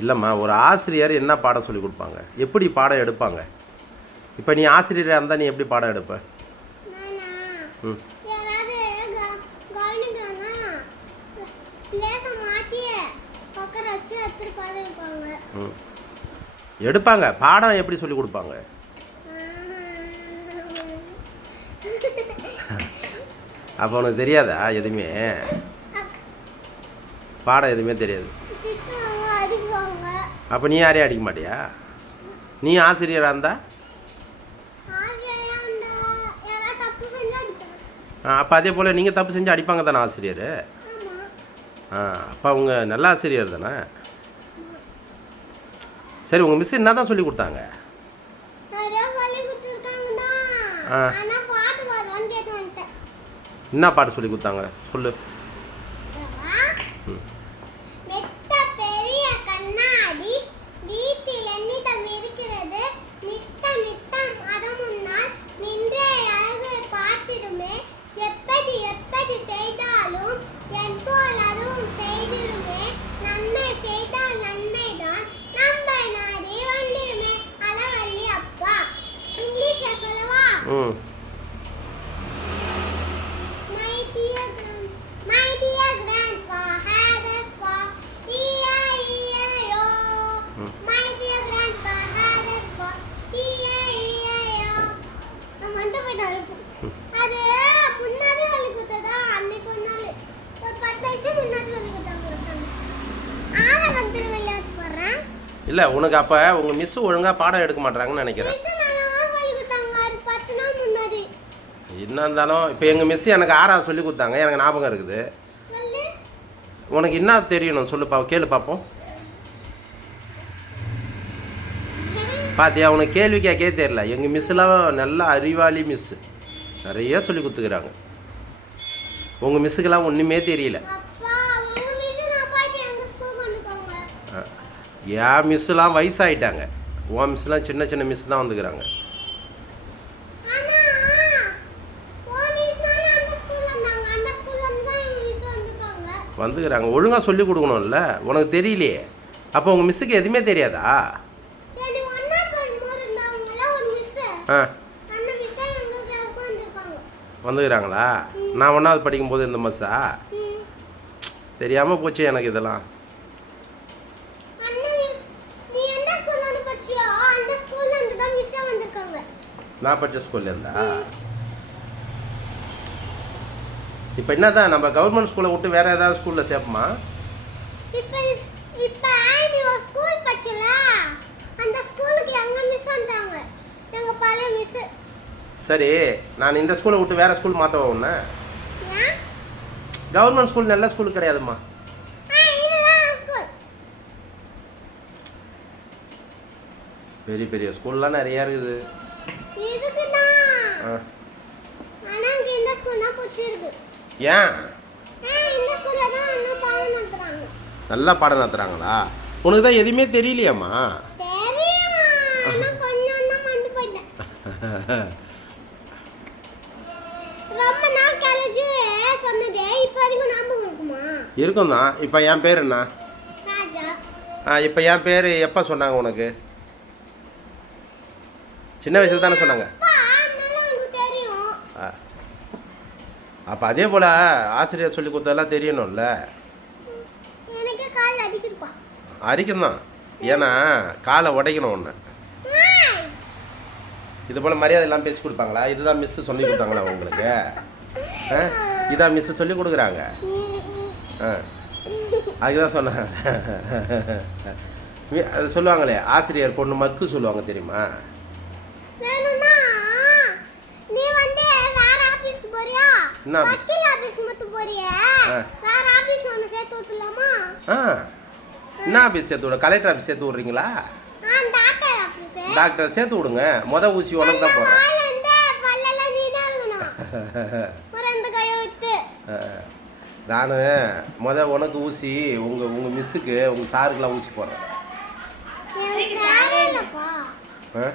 இல்லைம்மா ஒரு ஆசிரியர் என்ன பாடம் சொல்லி கொடுப்பாங்க? எப்படி பாடம் எடுப்பாங்க? இப்போ நீ ஆசிரியராக இருந்தால் நீ எப்படி பாடம் எடுப்ப? ம். எடுப்பாங்க. பாடம் எப்படி சொல்லி கொடுப்பாங்க? அப்போ உனக்கு தெரியாதா எதுவுமே? பாடம் எதுவுமே தெரியாது. அப்போ நீ யாரையும் அடிக்க மாட்டியா? நீ ஆசிரியராக இருந்தா? அப்போ அதே போல் நீங்கள் தப்பு செஞ்சு அடிப்பாங்க தானே ஆசிரியர்? ஆ அப்போ அவங்க நல்ல ஆசிரியர் தானே? சரி உங்கள் மிஸ் என்ன தான் சொல்லி கொடுத்தாங்க என்ன பாட்டு சொல்லி கொடுத்தாங்க? சொல்லு. போடுறேன். இல்லை உனக்கு அப்போ உங்கள் மிஸ் ஒழுங்காக பாடம் எடுக்க மாட்றாங்கன்னு நினைக்கிறேன் மிஸ் நல்லா சொல்லி கொடுத்தாங்க அது பத்து நாள் முன்னாடி என்ன இருந்தாலும் இப்போ எங்கள் மிஸ் எனக்கு ஆறாவது சொல்லி கொடுத்தாங்க. எனக்கு ஞாபகம் இருக்குது. உனக்கு என்ன தெரியணும்? சொல்லு பா கேளு பார்ப்போம் பாத்தியா உனக்கு கேள்வி கேட்கவே தெரியல. எங்கள் மிஸ்ஸெலாம் நல்ல அறிவாளி மிஸ்ஸு நிறைய சொல்லி கொடுத்துக்கிறாங்க. உங்கள் மிஸ்ஸுக்கெல்லாம் ஒன்றுமே தெரியல. என் மிஸ்ஸுலாம் வயசாயிட்டாங்க. உன் மிஸ்லாம் சின்ன சின்ன மிஸ் தான் வந்துக்கிறாங்க ஆனா ஓ மிஸ் தானே அந்த ஸ்கூல்ல இருந்தாங்க அந்த ஸ்கூல்ல இருந்து தான் எங்க மிஸ் வந்துட்டாங்க வந்துக்கிறாங்க. ஒழுங்காக சொல்லி கொடுக்கணும்ல. உனக்கு தெரியலையே. அப்போ உங்கள் மிஸ்ஸுக்கு எதுவுமே தெரியாதா? ஆ. வந்துக்கிறாங்களா? நான் ஒன்றாவது படிக்கும்போது இந்த மஸ்ஸா. தெரியாமல் போச்சு எனக்கு இதெல்லாம். அந்த மிஸ் நீ எந்த ஸ்கூல்ல இருந்து படிச்சியோ அந்த ஸ்கூல்ல இருந்து தான் மிஸ் வந்திருக்காங்க நான் படித்த ஸ்கூல்ல இப்போ என்னதான் நம்ம கவர்மெண்ட் ஸ்கூலை விட்டு வேற ஏதாவது ஸ்கூலில் சேர்ப்போமா? சரி நான் இந்த ஸ்கூலை விட்டு வேற ஸ்கூல் மாற்றவா உன்ன? ஏன்? கவர்மெண்ட் ஸ்கூல் நல்ல ஸ்கூல் ஸ்கூல் பெரிய பெரிய ஸ்கூல்லாம் நிறையா இருக்குது. ஆ. ஆனா இங்க இந்த ஸ்கூல் தான் பிடிச்சிருக்கு ஏன்? நல்லா பாடம் நடத்துகிறாங்களா உனக்கு தான் எதுவுமே தெரியலையாம்மா? இருக்குமா? தான் இப்போ என் பேர் என்ன? ஆ இப்போ என் பேர் எப்போ சொன்னாங்க உனக்கு? சின்ன வயசுல தானே சொன்னாங்க அப்பா அதனால எனக்கு தெரியும் அப்போ அதே போல் ஆசிரியர் சொல்லி கொடுத்ததெல்லாம் தெரியணும்ல. தான் ஏன்னா காலை உடைக்கணும் ஒன்று இது போல் மரியாதை எல்லாம் பேசி கொடுப்பாங்களா? இதுதான் மிஸ்ஸு சொல்லி கொடுத்தாங்களா உங்களுக்கு? ஆ? இதான் மிஸ்ஸு சொல்லி கொடுக்குறாங்க. ஆ. அதுக்கு தான் சொன்னேன். மீ- அது சொல்லுவாங்களே ஆசிரியர் பொண்ணு மக்கு சொல்லுவாங்க தெரியுமா? என்ன வக்கீல் ஆபீஸ் மட்டும் போறியா? வேற ஆபீஸ் ஒன்னு சேர்த்து விட்டுலாமா ஆ. என்ன ஆபீஸ் சேர்த்து விட? கலெக்டர் ஆபீஸ் சேர்த்து விடுறீங்களா? டாக்டர் சேர்த்து விடுங்க. மொத ஊசி உனக்கு தான் போறேன் நான் முத உனக்கு ஊசி உங்கள் உங்கள் மிஸ்ஸுக்கு உங்கள் சாருக்கெலாம் ஊசி போடுறேன். ஆ?